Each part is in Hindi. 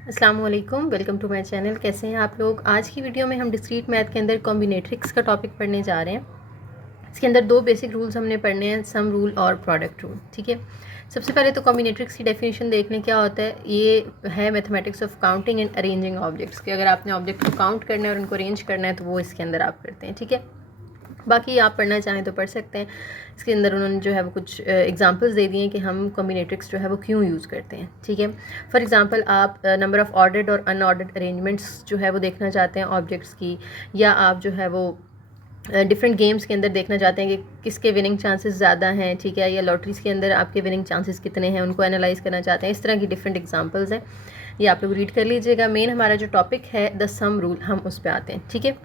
अस्सलाम वालेकुम, वेलकम टू माय चैनल। कैसे हैं आप लोग। आज की वीडियो में हम डिस्क्रीट मैथ के अंदर कॉम्बिनेट्रिक्स का टॉपिक पढ़ने जा रहे हैं। इसके अंदर दो बेसिक रूल्स हमने पढ़ने हैं, सम रूल और प्रोडक्ट रूल। ठीक है, सबसे पहले तो कॉम्बिनेट्रिक्स की डेफिनेशन देख लें क्या होता है। ये है mathematics of counting and arranging objects के। अगर आपने ऑब्जेक्ट को काउंट करना है और उनको अरेंज करना है तो वो इसके अंदर आप करते हैं। ठीक है, बाकी आप पढ़ना चाहें तो पढ़ सकते हैं। इसके अंदर उन्होंने जो है वो कुछ एग्जांपल्स दे दिए हैं कि हम कॉम्बिनेट्रिक्स जो है वो क्यों यूज़ करते हैं। ठीक है, फॉर एग्जांपल आप नंबर ऑफ़ ऑर्डर्ड और अनऑर्डर्ड अरेंजमेंट्स जो है वो देखना चाहते हैं ऑब्जेक्ट्स की, या आप जो है वो डिफरेंट गेम्स के अंदर देखना चाहते हैं कि किसके विनिंग चांसेस ज़्यादा हैं। ठीक है, या लॉटरीज़ के अंदर आपके विनिंग चांसेस कितने हैं, उनको एनालाइज करना चाहते हैं। इस तरह की डिफरेंट एग्जांपल्स हैं, ये आप लोग रीड कर लीजिएगा। मेन हमारा जो टॉपिक है द सम रूल, हम उस पर आते हैं। ठीक है,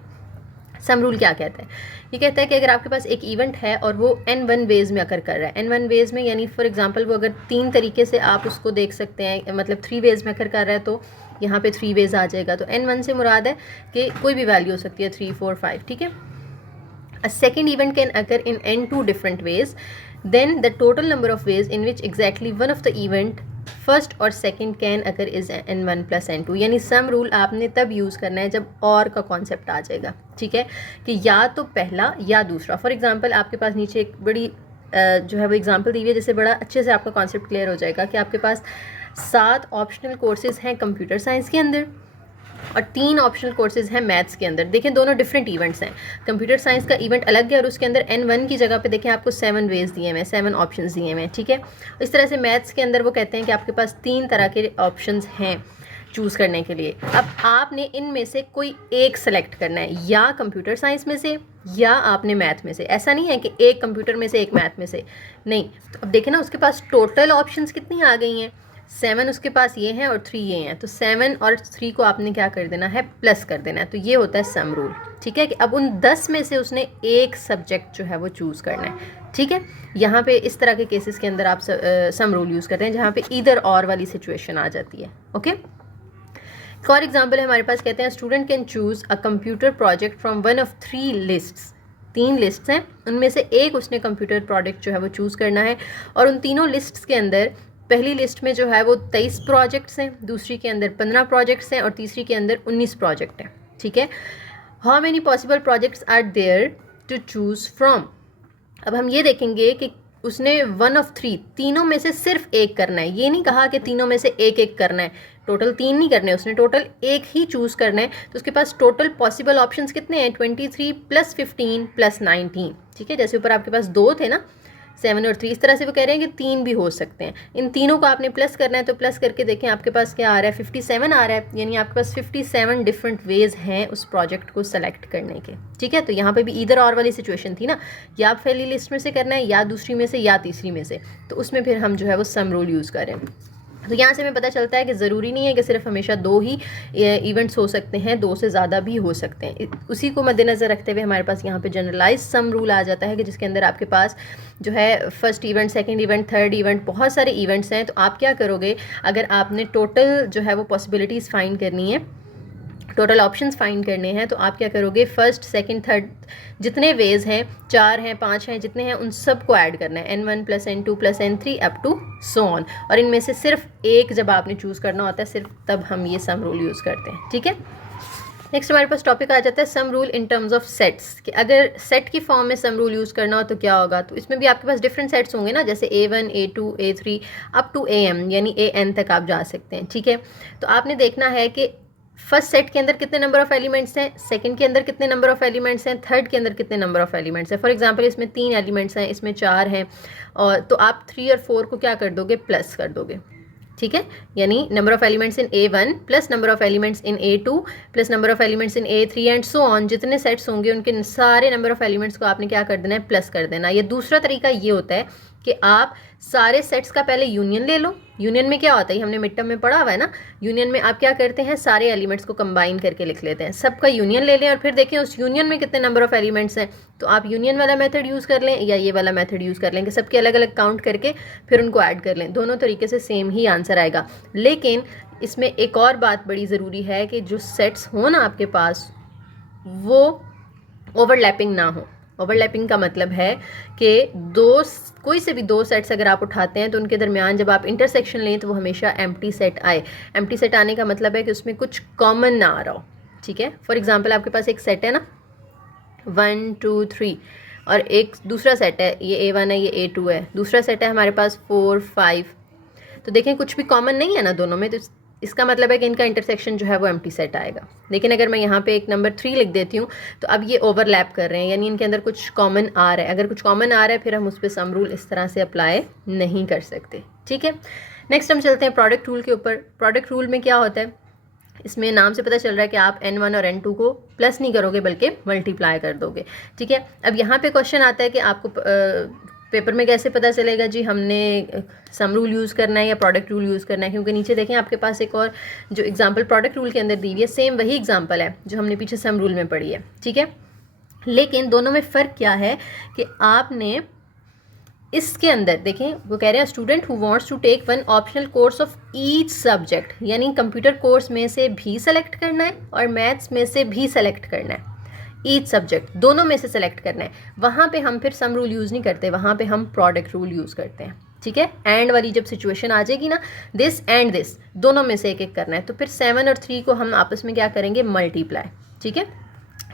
सम रूल क्या कहता है। ये कहता है कि अगर आपके पास एक इवेंट है और वो n1 वेज में अकर कर रहा है, n1 वेज में यानी फॉर एग्जांपल वो अगर 3 तरीके से आप उसको देख सकते हैं, मतलब 3 वेज में अकर कर रहा है तो यहाँ पे 3 वेज आ जाएगा। तो n1 से मुराद है कि कोई भी वैल्यू हो सकती है, 3, 4, 5। ठीक है, a second event can occur in n2 different ways, then the total number of ways in which exactly one of the event first और सेकंड कैन अगर इज n1 प्लस n2। यानी सम रूल आपने तब यूज़ करना है जब और का कॉन्सेप्ट आ जाएगा। ठीक है, कि या तो पहला या दूसरा। फॉर एग्जांपल आपके पास नीचे एक बड़ी जो है वो एग्जांपल दी हुई है, जिससे बड़ा अच्छे से आपका कॉन्सेप्ट क्लियर हो जाएगा कि आपके पास 7 ऑप्शनल कोर्सेज हैं कंप्यूटर साइंस के अंदर और 3 ऑप्शनल कोर्सेज हैं मैथ्स के अंदर। देखें दोनों डिफरेंट इवेंट्स हैं। कंप्यूटर साइंस का इवेंट अलग है और उसके अंदर n1 की जगह पे देखें आपको 7 वेज दिए हुए हैं, 7 ऑप्शंस दिए हुए हैं। ठीक है, इस तरह से मैथ्स के अंदर वो कहते हैं कि आपके पास 3 तरह के ऑप्शंस हैं चूज़ करने के लिए। अब आपने इनमें से कोई एक सेलेक्ट करना है, या कंप्यूटर साइंस में से या आपने मैथ में से। ऐसा नहीं है कि एक कंप्यूटर में से एक मैथ में से, नहीं। तो अब देखें ना, उसके पास टोटल ऑप्शंस कितनी आ गई हैं, 7 उसके पास ये हैं और 3 ये हैं। तो 7 और 3 को आपने क्या कर देना है, प्लस कर देना है। तो ये होता है सम रूल। ठीक है, कि अब उन 10 में से उसने एक सब्जेक्ट जो है वो चूज़ करना है। ठीक है, यहाँ पे इस तरह के केसेस के अंदर आप सम रूल यूज़ करते हैं जहाँ पे ईदर और वाली सिचुएशन आ जाती है। ओके, फॉर एग्जाम्पल हमारे पास कहते हैं student can choose a computer project from one of 3 lists. 3 lists हैं, उनमें से एक उसने कंप्यूटर प्रोजेक्ट जो है वो चूज़ करना है। और उन तीनों लिस्ट्स के अंदर पहली लिस्ट में जो है वो 23 प्रोजेक्ट्स हैं, दूसरी के अंदर 15 प्रोजेक्ट्स हैं और तीसरी के अंदर 19 प्रोजेक्ट हैं। ठीक है, how many possible projects are there to choose from. अब हम ये देखेंगे कि उसने 1 ऑफ 3, तीनों में से सिर्फ एक करना है। ये नहीं कहा कि तीनों में से एक एक करना है, टोटल 3 नहीं करने, उसने टोटल एक ही चूज़ करना है। तो उसके पास टोटल पॉसिबल ऑप्शंस कितने हैं, 23 प्लस 15 प्लस 19। ठीक है, जैसे ऊपर आपके पास 2 थे ना, 7 और 3, इस तरह से वो कह रहे हैं कि 3 भी हो सकते हैं। इन तीनों को आपने प्लस करना है, तो प्लस करके देखें आपके पास क्या आ रहा है, 57 आ रहा है। यानी आपके पास 57 डिफरेंट वेज हैं उस प्रोजेक्ट को सेलेक्ट करने के। ठीक है, तो यहाँ पे भी इधर और वाली सिचुएशन थी ना, या आप पहली लिस्ट में से करना है, या दूसरी में से, या तीसरी में से। तो उसमें फिर हम जो है वो सम रूल यूज़ करें। तो यहाँ से हमें पता चलता है कि ज़रूरी नहीं है कि सिर्फ हमेशा 2 ही इवेंट्स हो सकते हैं, 2 से ज़्यादा भी हो सकते हैं। उसी को मद्देनज़र रखते हुए हमारे पास यहाँ पे जनरलाइज सम रूल आ जाता है कि जिसके अंदर आपके पास जो है first event, second event, third event, बहुत सारे इवेंट्स हैं। तो आप क्या करोगे, अगर आपने टोटल जो है वो पॉसिबिलिटीज़ फाइंड करनी है, टोटल ऑप्शंस फाइंड करने हैं, तो आप क्या करोगे, फर्स्ट, सेकंड, थर्ड जितने वेज हैं, 4 हैं, 5 हैं, जितने हैं उन सब को ऐड करना है, n1 plus n2 plus n3 up to so on. और इनमें से सिर्फ एक जब आपने चूज़ करना होता है, सिर्फ तब हम ये सम रूल यूज़ करते हैं। ठीक है, नेक्स्ट हमारे पास टॉपिक आ जाता है sum rule in terms of sets, कि अगर सेट की फॉर्म में सम रूल यूज़ करना हो तो क्या होगा। तो इसमें भी आपके पास डिफरेंट सेट्स होंगे ना, जैसे A1, A2, A3 up to AM, यानी AN तक आप जा सकते हैं। ठीक है, तो आपने देखना है कि फर्स्ट सेट के अंदर कितने नंबर ऑफ एलिमेंट्स हैं, सेकंड के अंदर कितने नंबर ऑफ एलिमेंट्स हैं, थर्ड के अंदर कितने नंबर ऑफ एलिमेंट्स हैं। फॉर एग्जांपल इसमें 3 एलिमेंट्स हैं, इसमें 4 हैं, और तो आप 3 और 4 को क्या कर दोगे, प्लस कर दोगे। ठीक है, यानी number of elements in A1 plus number of elements in A2 plus number of elements in A3 and so on. जितने सेट्स होंगे उनके सारे नंबर ऑफ एलिमेंट्स को आपने क्या कर देना है, प्लस कर देना। ये दूसरा तरीका ये होता है कि आप सारे सेट्स का पहले यूनियन ले लो। यूनियन में क्या होता है, हमने मिड टर्म में पढ़ा हुआ है ना। यूनियन में आप क्या करते हैं, सारे एलिमेंट्स को कंबाइन करके लिख लेते हैं, सबका यूनियन ले लें और फिर देखें उस यूनियन में कितने नंबर ऑफ एलिमेंट्स हैं। तो आप यूनियन वाला मेथड यूज़ कर लें या ये वाला मेथड यूज़ कर लें कि सबके अलग अलग काउंट करके फिर उनको ऐड कर लें। दोनों तरीके से सेम ही आंसर आएगा। लेकिन इसमें एक और बात बड़ी ज़रूरी है कि जो सेट्स हो ना आपके पास, वो ओवरलैपिंग ना हो। ओवरलैपिंग का मतलब है कि कोई से भी दो सेट्स अगर आप उठाते हैं तो उनके दरमियान जब आप इंटरसेक्शन लें तो वो हमेशा एम्प्टी सेट आए। एम्प्टी सेट आने का मतलब है कि उसमें कुछ कॉमन ना आ रहा हो, ठीक है। फॉर एग्जांपल आपके पास एक सेट है ना 1 2 3 और एक दूसरा सेट है, ये A1 है, ये A2 है, दूसरा सेट है हमारे पास 4 5। तो देखें कुछ भी कॉमन नहीं है ना दोनों में, तो इसका मतलब है कि इनका इंटरसेक्शन जो है वो एम्प्टी सेट आएगा। लेकिन अगर मैं यहाँ पे एक नंबर 3 लिख देती हूँ तो अब ये ओवरलैप कर रहे हैं, यानी इनके अंदर कुछ कॉमन आ रहा है। अगर कुछ कॉमन आ रहा है फिर हम उस पर सम रूल इस तरह से अप्लाई नहीं कर सकते, ठीक है। नेक्स्ट हम चलते हैं प्रोडक्ट रूल के ऊपर। प्रोडक्ट रूल में क्या होता है, इसमें नाम से पता चल रहा है कि आप N1 और N2 को प्लस नहीं करोगे बल्कि मल्टीप्लाई कर दोगे, ठीक है। अब यहाँ पे क्वेश्चन आता है कि आपको पेपर में कैसे पता चलेगा जी हमने सम रूल यूज़ करना है या प्रोडक्ट रूल यूज़ करना है, क्योंकि नीचे देखें आपके पास एक और जो एग्जांपल प्रोडक्ट रूल के अंदर दी हुई है, सेम वही एग्जांपल है जो हमने पीछे सम रूल में पढ़ी है, ठीक है। लेकिन दोनों में फ़र्क क्या है कि आपने इसके अंदर देखें, वो कह रहे हैं student who wants to take one optional course of each subject, यानी कंप्यूटर कोर्स में से भी सेलेक्ट करना है और मैथ्स में से भी सेलेक्ट करना है। ईच सब्जेक्ट दोनों में से सेलेक्ट करना है, वहाँ पे हम फिर सम रूल यूज़ नहीं करते, वहाँ पे हम प्रोडक्ट रूल यूज़ करते हैं, ठीक है। एंड वाली जब सिचुएशन आ जाएगी ना, दिस एंड दिस दोनों में से एक एक करना है, तो फिर 7 और 3 को हम आपस में क्या करेंगे, मल्टीप्लाई, ठीक है।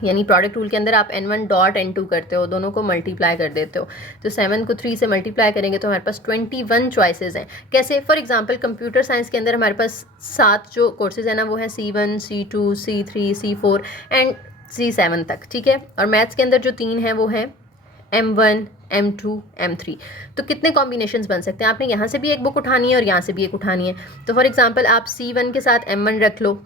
यानी प्रोडक्ट रूल के अंदर आप N1 डॉट N2 करते हो, दोनों को मल्टीप्लाई कर देते हो, तो 7 को 3 से मल्टीप्लाई करेंगे तो हमारे पास 21 चॉइसेस हैं। कैसे, फॉर एग्जांपल कंप्यूटर साइंस के अंदर हमारे पास 7 जो कोर्सेज हैं ना वो है C1 C2 C3 C4 and C7 तक, ठीक है। और मैथ्स के अंदर जो 3 हैं वो हैं M1 M2 M3। तो कितने कॉम्बिनेशंस बन सकते हैं, आपने यहाँ से भी एक बुक उठानी है और यहाँ से भी एक उठानी है। तो फॉर एग्जांपल आप C1 के साथ M1 रख लो,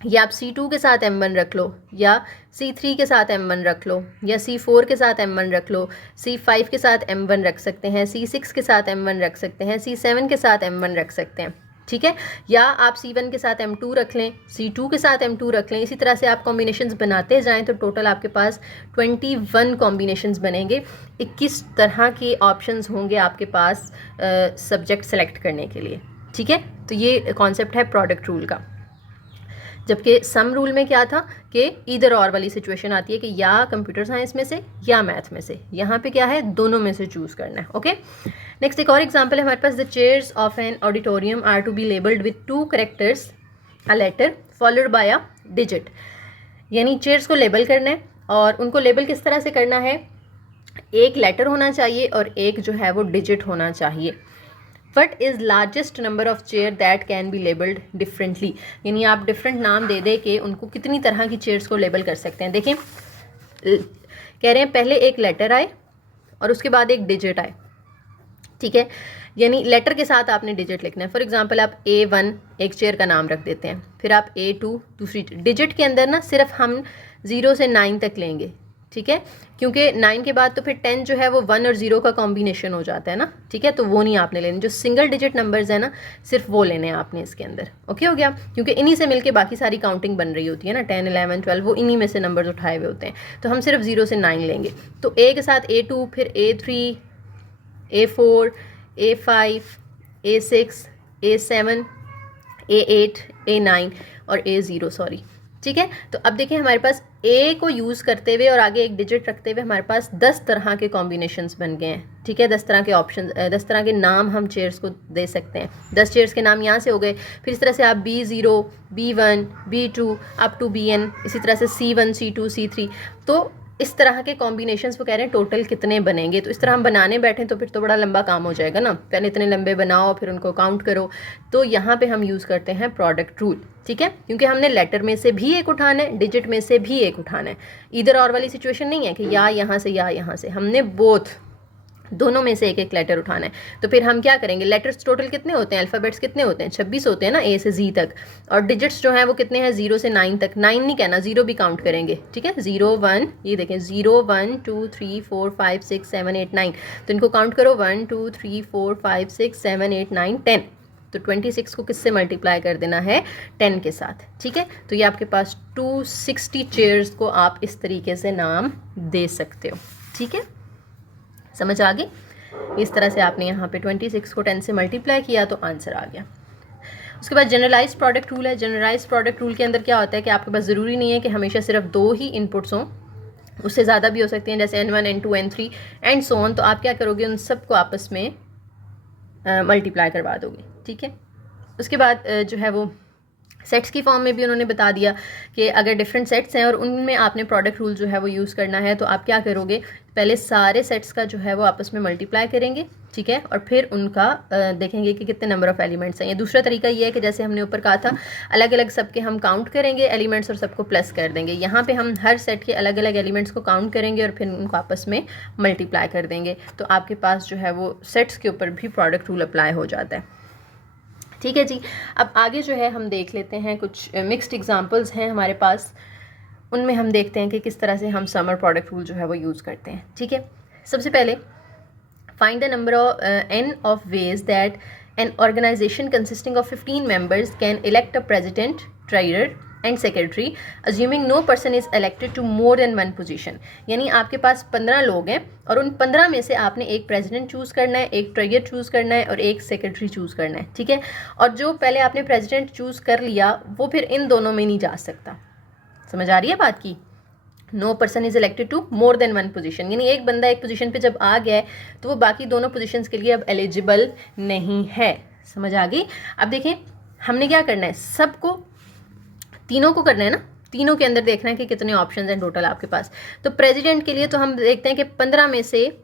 या आप C2 के साथ M1 रख लो, या C3 के साथ M1 रख लो, या C4 के साथ M1 रख लो, C5 के साथ M1 रख सकते हैं, C6 के साथ M1 रख सकते हैं, C7 के साथ M1 रख सकते हैं, ठीक है। या आप C1 के साथ M2 रख लें, C2 के साथ M2 रख लें। इसी तरह से आप कॉम्बिनेशंस बनाते जाएं तो टोटल आपके पास 21 कॉम्बिनेशंस बनेंगे। 21 तरह के ऑप्शंस होंगे आपके पास सब्जेक्ट सेलेक्ट करने के लिए, ठीक है। तो ये कॉन्सेप्ट है प्रोडक्ट रूल का। जबकि सम रूल में क्या था कि इधर और वाली सिचुएशन आती है कि या कंप्यूटर साइंस में से या मैथ में से, यहाँ पे क्या है, दोनों में से चूज़ करना है, ओके। नेक्स्ट एक और एग्जांपल है हमारे पास, the chairs of an auditorium are to be labelled with 2 characters a letter followed by a digit. यानी चेयर्स को लेबल करना है और उनको लेबल किस तरह से करना है, एक लेटर होना चाहिए और एक जो है वो डिजिट होना चाहिए। What is largest number of chair that can be labelled differently, यानी आप डिफरेंट नाम दे दे के उनको कितनी तरह की चेयर्स को लेबल कर सकते हैं। देखें कह रहे हैं पहले एक लेटर आए और उसके बाद एक डिजिट आए, ठीक है। यानी लेटर के साथ आपने डिजिट लिखना है। फॉर एग्जांपल आप A1 एक चेयर का नाम रख देते हैं, फिर आप A2 दूसरी। डिजिट के अंदर ना सिर्फ हम 0 से 9 तक लेंगे, ठीक है, क्योंकि 9 के बाद तो फिर 10 जो है वो 1 और 0 का कॉम्बिनेशन हो जाता है ना, ठीक है। तो वो नहीं आपने लेने, जो सिंगल डिजिट नंबर्स है ना सिर्फ वो लेने हैं आपने इसके अंदर, ओके हो गया। क्योंकि इन्हीं से मिलके बाकी सारी काउंटिंग बन रही होती है ना, 10 11 12 वो इन्हीं में से नंबर्स उठाए हुए होते हैं। तो हम सिर्फ 0 से 9 लेंगे। तो A के साथ A2, फिर A3 A4 A5 A6 A7 A8 A9 और A0 सॉरी, ठीक है। तो अब देखिए हमारे पास A को यूज़ करते हुए और आगे एक डिजिट रखते हुए हमारे पास 10 तरह के कॉम्बिनेशंस बन गए हैं, ठीक है। 10 तरह के ऑप्शन, 10 तरह के नाम हम चेयर्स को दे सकते हैं। 10 चेयर्स के नाम यहाँ से हो गए। फिर इस तरह से आप B0 B1 B2 up to BN, इसी तरह से C1 C2 C3। तो इस तरह के कॉम्बिनेशंस वो कह रहे हैं टोटल कितने बनेंगे। तो इस तरह हम बनाने बैठें तो फिर तो बड़ा लंबा काम हो जाएगा ना, पहले इतने लंबे बनाओ फिर उनको काउंट करो। तो यहाँ पे हम यूज़ करते हैं प्रोडक्ट रूल, ठीक है, क्योंकि हमने लेटर में से भी एक उठाना है, डिजिट में से भी एक उठाना है। इधर और वाली सिचुएशन नहीं है कि या यहाँ से या यहाँ से, हमने बोथ दोनों में से एक एक लेटर उठाना है। तो फिर हम क्या करेंगे, लेटर्स टोटल कितने होते हैं, अल्फ़ाबेट्स कितने होते हैं, 26 होते हैं ना A से Z तक, और डिजिट्स जो हैं वो कितने हैं 0 से 9 तक। 9 नहीं कहना, 0 भी काउंट करेंगे, ठीक है। 0 1, ये देखें 0 1 2 3 4 5 6 7 8 9, तो इनको काउंट करो 1 2 3 4 5 6 7 8 9 10। तो 26 को किससे मल्टीप्लाई कर देना है, 10 के साथ, ठीक है। तो ये आपके पास 260 चेयर्स को आप इस तरीके से नाम दे सकते हो, ठीक है। समझ आ गई। इस तरह से आपने यहाँ पे 26 को 10 से मल्टीप्लाई किया तो आंसर आ गया। उसके बाद जनरलाइज प्रोडक्ट रूल है। जनरलाइज प्रोडक्ट रूल के अंदर क्या होता है कि आपके पास ज़रूरी नहीं है कि हमेशा सिर्फ 2 ही इनपुट्स हों, उससे ज़्यादा भी हो सकती हैं, जैसे N1 N2 N3 and so on. तो आप क्या करोगे, उन सबको आपस में मल्टीप्लाई करवा दोगे, ठीक है। उसके बाद जो है वो सेट्स की फॉर्म में भी उन्होंने बता दिया कि अगर डिफरेंट सेट्स हैं और उनमें आपने प्रोडक्ट रूल जो है वो यूज़ करना है, तो आप क्या करोगे, पहले सारे सेट्स का जो है वो आपस में मल्टीप्लाई करेंगे, ठीक है, और फिर उनका देखेंगे कि कितने नंबर ऑफ़ एलिमेंट्स हैं। ये दूसरा तरीका ये है कि जैसे हमने ऊपर कहा था, अलग अलग सबके हम काउंट करेंगे एलिमेंट्स और सबको प्लस कर देंगे। यहाँ पे हम हर सेट के अलग अलग एलिमेंट्स को काउंट करेंगे और फिर उनको आपस में मल्टीप्लाई कर देंगे। तो आपके पास जो है वो सेट्स के ऊपर भी प्रोडक्ट रूल अप्लाई हो जाता है, ठीक है जी। अब आगे जो है हम देख लेते हैं, कुछ मिक्स्ड एग्जांपल्स हैं हमारे पास, उनमें हम देखते हैं कि किस तरह से हम समर प्रोडक्ट रूल जो है वो यूज़ करते हैं, ठीक है। सबसे पहले find the number of n of ways that an organization consisting of 15 members can elect a president, treasurer and secretary assuming no person is elected to more than one position. यानी आपके पास 15 लोग हैं और उन 15 में से आपने एक प्रेसिडेंट चूज़ करना है, एक ट्रेजरर चूज़ करना है और एक सेक्रेटरी चूज़ करना है, ठीक है। और जो पहले आपने प्रेसिडेंट चूज़ कर लिया वो फिर इन दोनों में नहीं जा सकता। समझ आ रही है बात की? No person is elected to more than one position, यानी एक बंदा एक पोजीशन पे जब आ गया है तो वो बाकी दोनों पोजीशंस के लिए अब एलिजिबल नहीं है। समझ आ गई? अब देखें हमने क्या करना है, सबको, तीनों को करना है ना, तीनों के अंदर देखना है कि कितने ऑप्शंस हैं टोटल आपके पास। तो प्रेसिडेंट के लिए तो हम देखते हैं कि 15 में से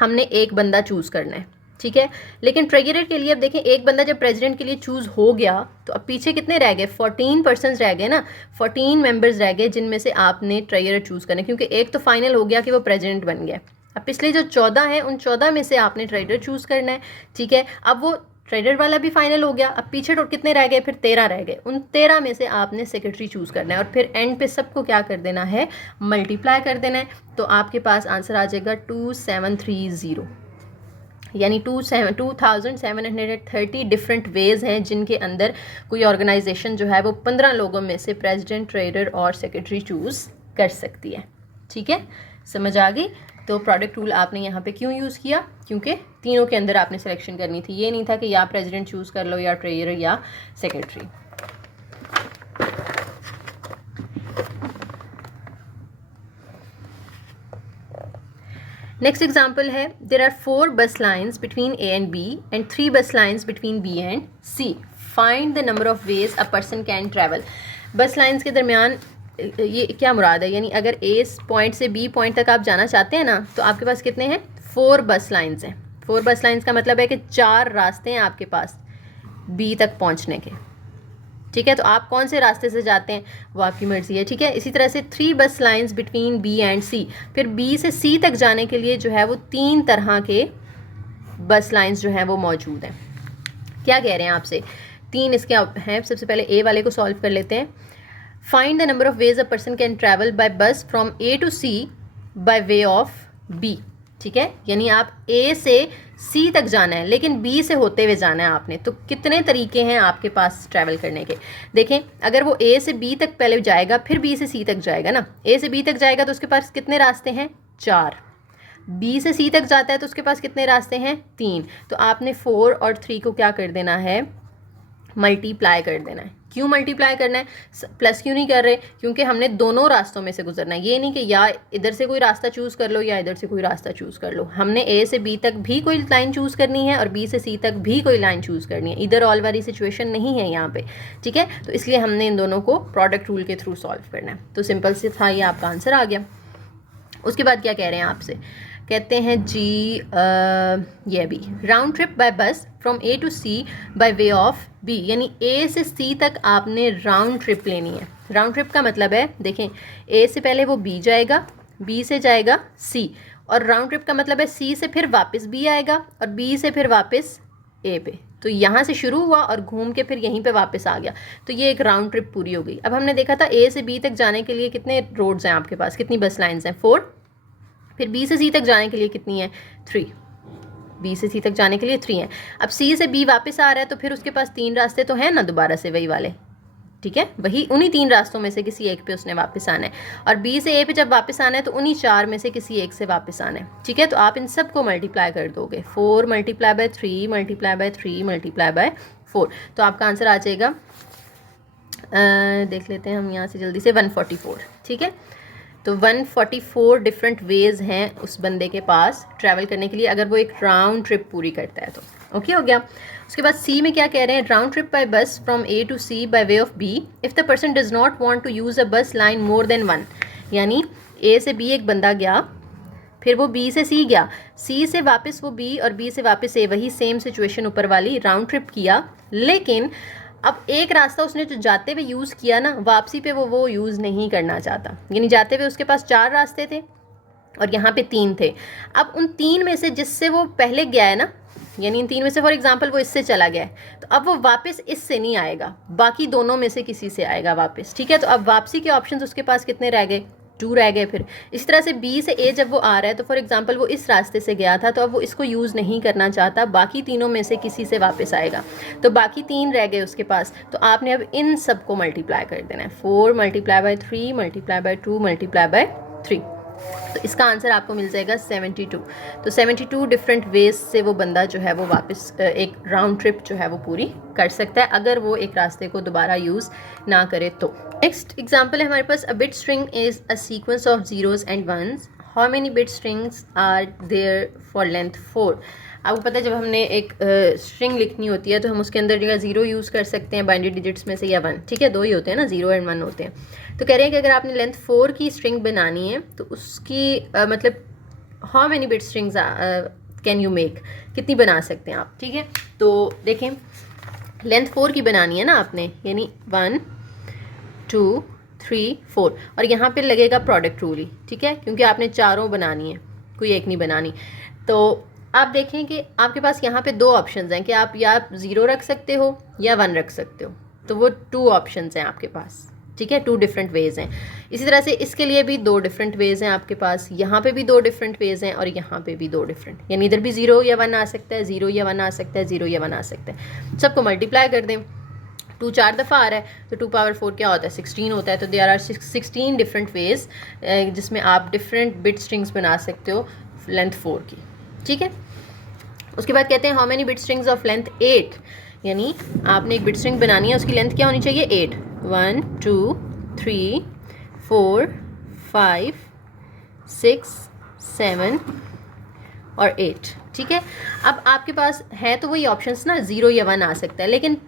हमने एक बंदा चूज़ करना है, ठीक है। लेकिन ट्रेजरर के लिए अब देखें, एक बंदा जब प्रेसिडेंट के लिए चूज़ हो गया तो अब पीछे कितने रह गए, 14 पर्सन्स रह गए ना, 14 मेंबर्स रह गए जिनमें से आपने ट्रेजरर चूज़ करना है, क्योंकि एक तो फाइनल हो गया कि वो प्रेसिडेंट बन गया। अब पिछले जो 14 हैं उन 14 में से आपने ट्रेजरर चूज़ करना है, ठीक है। अब वो ट्रेजर वाला भी फाइनल हो गया, अब पीछे तो कितने रह गए, फिर 13 रह गए। उन 13 में से आपने सेक्रेटरी चूज़ करना है और फिर एंड पे सबको क्या कर देना है, मल्टीप्लाई कर देना है। तो आपके पास आंसर आ जाएगा 2730, यानी 2730 डिफरेंट वेज हैं जिनके अंदर कोई ऑर्गेनाइजेशन जो है वो 15 लोगों में से प्रेसिडेंट, ट्रेजरर और सेक्रेटरी चूज़ कर सकती है, ठीक है। समझ आ गई? तो प्रोडक्ट रूल आपने यहाँ पे क्यों यूज़ किया, क्योंकि तीनों के अंदर आपने सिलेक्शन करनी थी, ये नहीं था कि या प्रेसिडेंट चूज़ कर लो या ट्रेजरर या सेक्रेटरी। नेक्स्ट एग्जाम्पल है, देर आर 4 बस lines between A and B and 3 बस lines between B and C। Find the number of ways a person can travel. बस लाइन्स के दरमियान ये क्या मुराद है, यानी अगर A पॉइंट से B पॉइंट तक आप जाना चाहते हैं ना, तो आपके पास कितने हैं, 4 बस लाइन्स हैं। 4 बस लाइन्स का मतलब है कि 4 रास्ते हैं आपके पास B तक पहुंचने के, ठीक है। तो आप कौन से रास्ते से जाते हैं वो आपकी मर्जी है, ठीक है। इसी तरह से 3 बस lines between B and C, फिर B से C तक जाने के लिए जो है वो 3 तरह के बस लाइन्स जो हैं वो मौजूद हैं। क्या कह रहे हैं आपसे, 3 इसके हैं। सबसे पहले A वाले को सॉल्व कर लेते हैं। Find the number of ways a person can travel by bus from A to C by way of B, ठीक है। यानी आप A से C तक जाना है लेकिन B से होते हुए जाना है आपने, तो कितने तरीके हैं आपके पास ट्रैवल करने के। देखें, अगर वो A से B तक पहले जाएगा फिर B से C तक जाएगा ना, A से B तक जाएगा तो उसके पास कितने रास्ते हैं, 4। B से C तक जाता है तो उसके पास कितने रास्ते हैं, 3। तो आपने 4 और 3 को क्या कर देना है, मल्टीप्लाई कर देना है। क्यों मल्टीप्लाई करना है, प्लस क्यों नहीं कर रहे, क्योंकि हमने दोनों रास्तों में से गुजरना है। ये नहीं कि या इधर से कोई रास्ता चूज़ कर लो या इधर से कोई रास्ता चूज़ कर लो, हमने A से B तक भी कोई लाइन चूज़ करनी है और B से C तक भी कोई लाइन चूज़ करनी है। इधर ऑल वाली सिचुएशन नहीं है यहाँ पे, ठीक है। तो इसलिए हमने इन दोनों को प्रोडक्ट रूल के थ्रू सॉल्व करना है। तो सिंपल से था, ये आपका आंसर आ गया। उसके बाद क्या कह रहे हैं आपसे, कहते हैं जी ये भी round trip by bus from A to C by way of B, यानी A से C तक आपने राउंड ट्रिप लेनी है। राउंड ट्रिप का मतलब है, देखें, A से पहले वो B जाएगा, B से जाएगा C, और राउंड ट्रिप का मतलब है C से फिर वापस B आएगा और B से फिर वापस A पे। तो यहाँ से शुरू हुआ और घूम के फिर यहीं पे वापस आ गया, तो ये एक राउंड ट्रिप पूरी हो गई। अब हमने देखा था A से B तक जाने के लिए कितने रोड्स हैं आपके पास, कितनी बस लाइन्स हैं, 4। फिर B से C तक जाने के लिए कितनी है, 3। B से C तक जाने के लिए 3 है। अब C से B वापस आ रहा है तो फिर उसके पास 3 रास्ते तो हैं ना, दोबारा से वही वाले, ठीक है। वही उन्हीं 3 रास्तों में से किसी एक पे उसने वापस आना है, और B से A पे जब वापस आना है तो उन्हीं 4 में से किसी एक से वापस आना है, ठीक है। तो आप इन सब को मल्टीप्लाई कर दोगे, 4 multiply by 3 multiply by 3 multiply by 4, तो आपका आंसर आ जाएगा, देख लेते हैं हम यहाँ से जल्दी से, 144, ठीक है। तो 144 डिफरेंट वेज़ हैं उस बंदे के पास ट्रैवल करने के लिए, अगर वो एक राउंड ट्रिप पूरी करता है तो। ओके हो गया। उसके बाद सी में क्या कह रहे हैं, round trip by bus from A to C by way of B if the person does not want to use a bus line more than one. यानी ए से बी एक बंदा गया, फिर वो बी से सी गया, सी से वापस वो बी और बी से वापस ए, वही सेम सिचुएशन ऊपर वाली, राउंड ट्रिप किया। लेकिन अब एक रास्ता उसने जो जाते हुए यूज़ किया ना, वापसी पे वो यूज़ नहीं करना चाहता। यानी जाते हुए उसके पास 4 रास्ते थे और यहाँ पे 3 थे। अब उन 3 में से जिससे वो पहले गया है ना, यानी इन 3 में से फॉर एग्जांपल वो इससे चला गया है, तो अब वो वापस इससे नहीं आएगा, बाकी दोनों में से किसी से आएगा वापस। ठीक है, तो अब वापसी के ऑप्शंस उसके पास कितने रह गए, 2 रह गए। फिर इस तरह से बी से ए जब वो आ रहा है तो फॉर एग्जांपल वो इस रास्ते से गया था, तो अब वो इसको यूज़ नहीं करना चाहता, बाकी तीनों में से किसी से वापस आएगा, तो बाकी 3 रह गए उसके पास। तो आपने अब इन सब को मल्टीप्लाई कर देना है, 4 multiply by 3 multiply by 2 multiply by 3। तो इसका आंसर आपको मिल जाएगा 72। तो 72 डिफरेंट वेज से वो बंदा जो है वो वापस एक राउंड ट्रिप जो है वो पूरी कर सकता है, अगर वो एक रास्ते को दोबारा यूज़ ना करे तो। नेक्स्ट एग्जांपल है हमारे पास, a bit string is a sequence of zeros and ones, how many bit strings are there for length 4। आपको पता है जब हमने एक स्ट्रिंग लिखनी होती है तो हम उसके अंदर जगह 0 यूज़ कर सकते हैं बाइनरी डिजिट्स में से, या 1। ठीक है, 2 ही होते हैं ना, 0 एंड 1 होते हैं। तो कह रहे हैं कि अगर आपने लेंथ 4 की स्ट्रिंग बनानी है तो उसकी मतलब how many bit strings can you make, कितनी बना सकते हैं आप। ठीक है, तो देखें लेंथ 4 की बनानी है ना आपने, यानी 1 2 3 4, और यहाँ पे लगेगा प्रोडक्ट रूल ही। ठीक है, क्योंकि आपने चारों बनानी है, कोई एक नहीं बनानी। तो आप देखें कि आपके पास यहाँ पे 2 ऑप्शंस हैं कि आप या 0 रख सकते हो या 1 रख सकते हो, तो वो 2 ऑप्शंस हैं आपके पास। ठीक है, 2 डिफरेंट वेज़ हैं। इसी तरह से इसके लिए भी 2 डिफरेंट वेज़ हैं आपके पास, यहाँ पे भी 2 डिफरेंट वेज़ हैं और यहाँ पे भी 2 डिफरेंट, यानी इधर भी 0 या 1 आ सकता है, 0 या 1 आ सकता है, 0 या 1 आ सकता है। सबको मल्टीप्लाई कर दें, 2 4 दफ़ा आ रहा है तो 2 पावर 4 क्या होता है, 16 होता है। तो देयर आर 16 डिफरेंट वेज़ जिसमें आप डिफरेंट बिट स्ट्रिंग्स बना सकते हो लेंथ 4 की। ठीक है, उसके बाद कहते हैं how many bit strings of length 8, यानी आपने एक बिट स्ट्रिंग बनानी है, उसकी लेंथ क्या होनी चाहिए, 8। 1 2 3 4 5 6 7 और 8। ठीक है, अब आपके पास है तो वही ऑप्शंस ना, 0 या 1 आ सकता है, लेकिन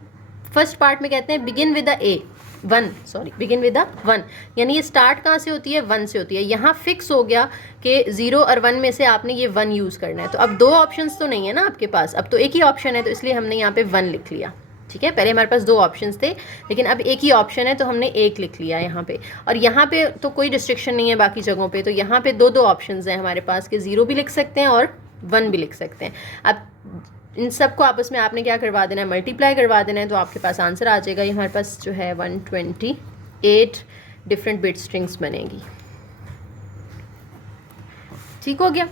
फर्स्ट पार्ट में कहते हैं begin with the A 1, sorry begin with the 1, यानी ये स्टार्ट कहाँ से होती है, 1 से होती है। यहाँ फिक्स हो गया कि 0 और 1 में से आपने ये 1 यूज़ करना है। तो अब 2 ऑप्शंस तो नहीं है ना आपके पास, अब तो एक ही ऑप्शन है, तो इसलिए हमने यहाँ पे 1 लिख लिया। ठीक है, पहले हमारे पास 2 ऑप्शंस थे, लेकिन अब एक ही ऑप्शन है तो हमने 1 लिख लिया यहाँ पे। और यहाँ पे तो कोई रिस्ट्रिक्शन नहीं है बाकी जगहों पे, तो यहाँ पे 2 ऑप्शंस हैं हमारे पास कि 0 भी लिख सकते हैं और 1 भी लिख सकते हैं। अब इन सब को आपस में आपने क्या करवा देना है, मल्टीप्लाई करवा देना है, तो आपके पास आंसर आ जाएगा। ये हमारे पास जो है 128 डिफरेंट बिट स्ट्रिंग्स बनेगी। ठीक हो गया।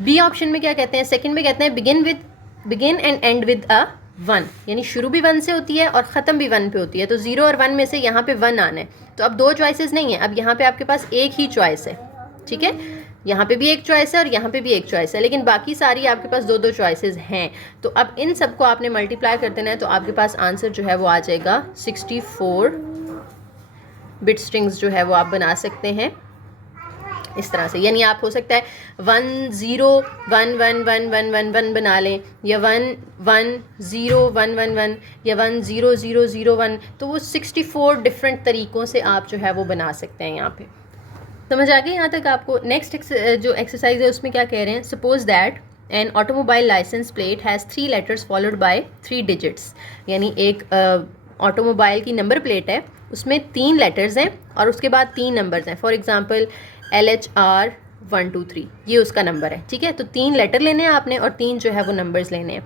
बी ऑप्शन में क्या कहते हैं, सेकंड में कहते हैं begin and and with a 1, यानी शुरू भी 1 से होती है और ख़त्म भी 1 पे होती है। तो 0 और 1 में से यहाँ पे 1 आना है, तो अब 2 चॉइसेस नहीं है, अब यहाँ पे आपके पास एक ही चॉइस है। ठीक है, यहाँ पे भी एक चॉइस है और यहाँ पे भी एक चॉइस है, लेकिन बाकी सारी आपके पास 2 चॉइसेस हैं। तो अब इन सबको आपने मल्टीप्लाई कर देना है, तो आपके पास आंसर जो है वो आ जाएगा 64 बिट स्ट्रिंग्स जो है वो आप बना सकते हैं इस तरह से। यानी आप हो सकता है 1 0 1 1 1 1 1 1 बना लें, या 1 1 0 1 1 1, या 1 0 0 0 1, तो वो 64 डिफरेंट तरीक़ों से आप जो है वो बना सकते हैं। यहाँ पे समझ आ गई यहाँ तक आपको। नेक्स्ट जो एक्सरसाइज है उसमें क्या कह रहे हैं, suppose that an automobile license plate has 3 letters followed by 3 digits, यानी एक ऑटोमोबाइल की नंबर प्लेट है, उसमें 3 लेटर्स हैं और उसके बाद 3 नंबर्स हैं। फॉर एग्जांपल LHR 1 2 3, ये उसका नंबर है। ठीक है, तो 3 लेटर लेने हैं आपने और 3 जो है वो नंबर्स लेने हैं।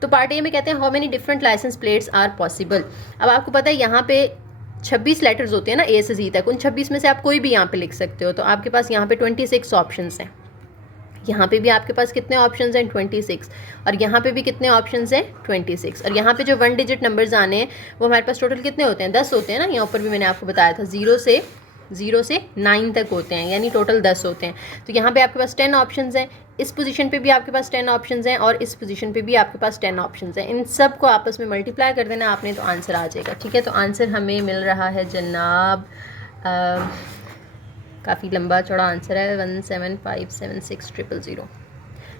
तो पार्ट ए में कहते हैं how many different license plates are possible. अब आपको पता है यहाँ पे 26 लेटर्स होते हैं ना, ए से जी तक, उन 26 में से आप कोई भी यहाँ पे लिख सकते हो। तो आपके पास यहाँ पे 26 ऑप्शंस हैं, यहाँ पे भी आपके पास कितने ऑप्शंस हैं, 26, और यहाँ पे भी कितने ऑप्शंस हैं, 26। और यहाँ पे जो 1 डिजिट नंबर्स आने हैं वो हमारे पास टोटल कितने होते हैं, 10 होते हैं ना। यहाँ ऊपर भी मैंने आपको बताया था 0 से 9 तक होते हैं, यानी टोटल 10 होते हैं। तो यहाँ पे आपके पास 10 ऑप्शंस हैं, इस पोजीशन पे भी आपके पास 10 ऑप्शंस हैं और इस पोजीशन पे भी आपके पास 10 ऑप्शंस हैं। इन सब को आपस में मल्टीप्लाई कर देना आपने, तो आंसर आ जाएगा। ठीक है, तो आंसर हमें मिल रहा है जनाब काफ़ी लंबा चौड़ा आंसर है 1757600।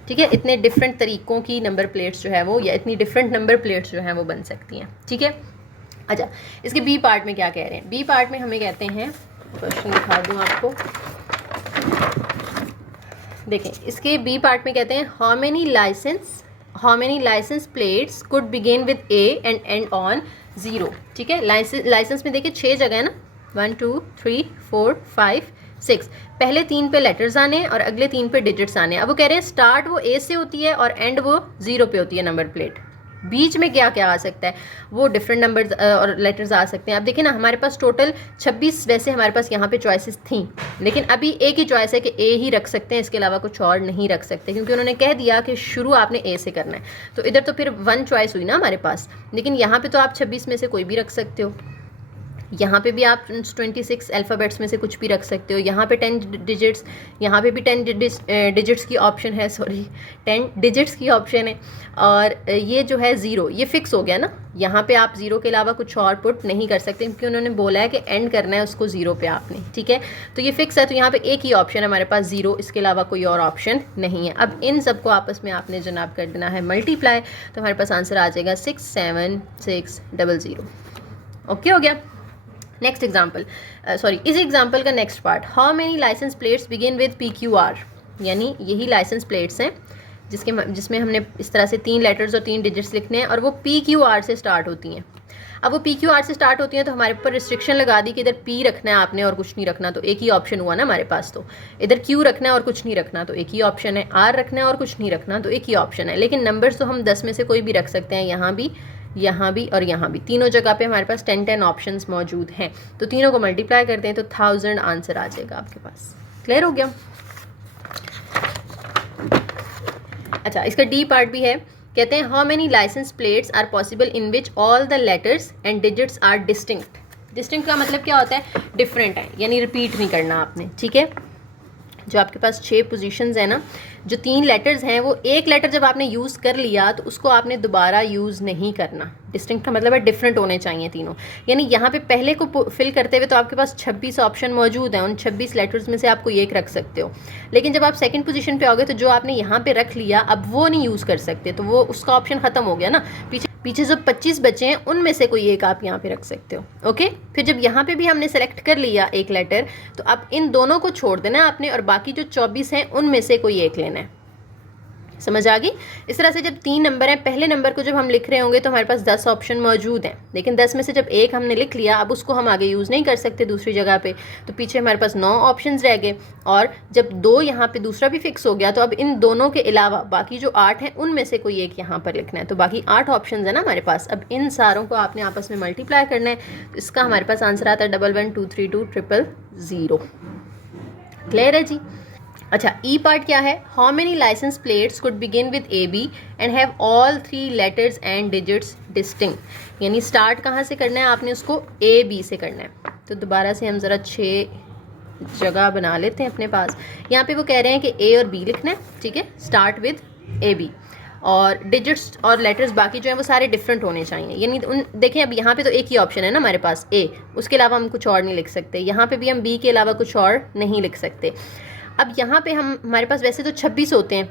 ठीक है, इतने डिफरेंट तरीक़ों की नंबर प्लेट्स जो है वो, या इतनी डिफरेंट नंबर प्लेट्स जो हैं वो बन सकती हैं। ठीक है, अच्छा इसके बी पार्ट में क्या कह रहे हैं? बी पार्ट में हमें कहते हैं, क्वेश्चन दिखा दूँ आपको, देखें इसके बी पार्ट में कहते हैं how many license plates could begin with A and end on 0। ठीक है, लाइसेंस में देखिए 6 जगह है ना, 1 2 3 4 5 6, पहले 3 पे लेटर्स आने और अगले 3 पे डिजिट्स आने। अब वो कह रहे हैं स्टार्ट वो ए से होती है और एंड वो 0 पे होती है नंबर प्लेट। बीच में क्या क्या आ सकता है? वो डिफरेंट नंबर्स और लेटर्स आ सकते हैं। अब देखिए ना, हमारे पास टोटल 26 वैसे हमारे पास यहाँ पे चॉइसेस थी, लेकिन अभी एक ही चॉइस है कि ए ही रख सकते हैं, इसके अलावा कुछ और नहीं रख सकते, क्योंकि उन्होंने कह दिया कि शुरू आपने ए से करना है। तो इधर तो फिर 1 चॉइस हुई ना हमारे पास, लेकिन यहाँ पे तो आप 26 में से कोई भी रख सकते हो, यहाँ पे भी आप 26 अल्फ़ाबेट्स में से कुछ भी रख सकते हो, यहाँ पे 10 डिजिट्स, यहाँ पे भी 10 डिजिट्स की ऑप्शन है, 10 डिजिट्स की ऑप्शन है, और ये जो है 0 ये फिक्स हो गया ना, यहाँ पे आप 0 के अलावा कुछ और पुट नहीं कर सकते, क्योंकि उन्होंने बोला है कि एंड करना है उसको 0 पे आपने। ठीक है, तो ये फिक्स है, तो यहाँ पे एक ही ऑप्शन है हमारे पास 0, इसके अलावा कोई और ऑप्शन नहीं है। अब इन सबको आपस में आपने जनाब कर देना है मल्टीप्लाई, तो हमारे पास आंसर आ जाएगा 67600। ओके हो गया। नेक्स्ट एग्जाम्पल, सॉरी इस एग्जाम्पल का next part, how many license plates begin with PQR, यानी यही लाइसेंस प्लेट्स हैं जिसमें हमने इस तरह से 3 लेटर्स और 3 डिजिट्स लिखने हैं, और वो PQR से स्टार्ट होती हैं। अब वो PQR से स्टार्ट होती हैं तो हमारे ऊपर रिस्ट्रिक्शन लगा दी कि इधर P रखना है आपने और कुछ नहीं रखना, तो एक ही ऑप्शन हुआ ना हमारे पास, तो इधर Q रखना है और कुछ नहीं रखना, तो एक ही ऑप्शन है, R रखना है और कुछ नहीं रखना, तो एक ही ऑप्शन है। लेकिन नंबर्स तो हम 10 में से कोई भी रख सकते हैं, यहाँ भी और यहाँ भी, तीनों जगह पे हमारे पास 10 ऑप्शंस मौजूद हैं। तो तीनों को मल्टीप्लाई करते हैं तो 1000 आंसर आ जाएगा आपके पास। क्लियर हो गया? अच्छा इसका डी पार्ट भी है, कहते हैं how many license plates are possible in which all the letters and digits are distinct. Distinct का मतलब क्या होता है? डिफरेंट है, यानी रिपीट नहीं करना आपने। ठीक है, जो आपके पास 6 पोजीशंस है ना, जो 3 लेटर्स हैं वो एक लेटर जब आपने यूज़ कर लिया तो उसको आपने दोबारा यूज़ नहीं करना। डिस्टिंक्ट का मतलब है डिफरेंट होने चाहिए तीनों, यानी यहाँ पे पहले को फिल करते हुए तो आपके पास 26 ऑप्शन मौजूद हैं, उन 26 लेटर्स में से आप कोई एक रख सकते हो, लेकिन जब आप सेकंड पोजीशन पे आओगे तो जो आपने यहाँ पे रख लिया अब वो नहीं यूज़ कर सकते, तो वो उसका ऑप्शन ख़त्म हो गया ना। पीछे जो 25 बचे हैं उनमें से कोई एक आप यहाँ पे रख सकते हो। ओके, फिर जब यहाँ पे भी हमने सेलेक्ट कर लिया एक लेटर, तो अब इन दोनों को छोड़ देना है आपने, और बाकी जो 24 हैं उनमें से कोई एक लेना है। समझ आ गई? इस तरह से जब 3 नंबर हैं, पहले नंबर को जब हम लिख रहे होंगे तो हमारे पास 10 ऑप्शन मौजूद हैं, लेकिन 10 में से जब एक हमने लिख लिया अब उसको हम आगे यूज़ नहीं कर सकते दूसरी जगह पे, तो पीछे हमारे पास 9 ऑप्शंस रह गए, और जब 2 यहाँ पे दूसरा भी फिक्स हो गया तो अब इन दोनों के अलावा बाकी जो 8 हैं उनमें से कोई एक यहाँ पर लिखना है, तो बाकी 8 ऑप्शन है ना हमारे पास। अब इन सारों को आपने आपस में मल्टीप्लाई करना है, तो इसका हमारे पास आंसर आता है 112320000। क्लियर है जी? अच्छा ई पार्ट क्या है? How many license plates could begin with AB and have all 3 letters and digits distinct, यानी स्टार्ट कहाँ से करना है आपने उसको AB से करना है। तो दोबारा से हम ज़रा 6 जगह बना लेते हैं अपने पास। यहाँ पे वो कह रहे हैं कि A और B लिखना है, ठीक है, स्टार्ट विद AB, और डिजिट्स और लेटर्स बाकी जो हैं वो सारे डिफरेंट होने चाहिए, यानी उन देखें अब यहाँ पे तो एक ही ऑप्शन है ना हमारे पास A, उसके अलावा हम कुछ और नहीं लिख सकते, यहाँ पे भी हम B के अलावा कुछ और नहीं लिख सकते। अब यहाँ पे हमारे पास वैसे तो 26 होते हैं,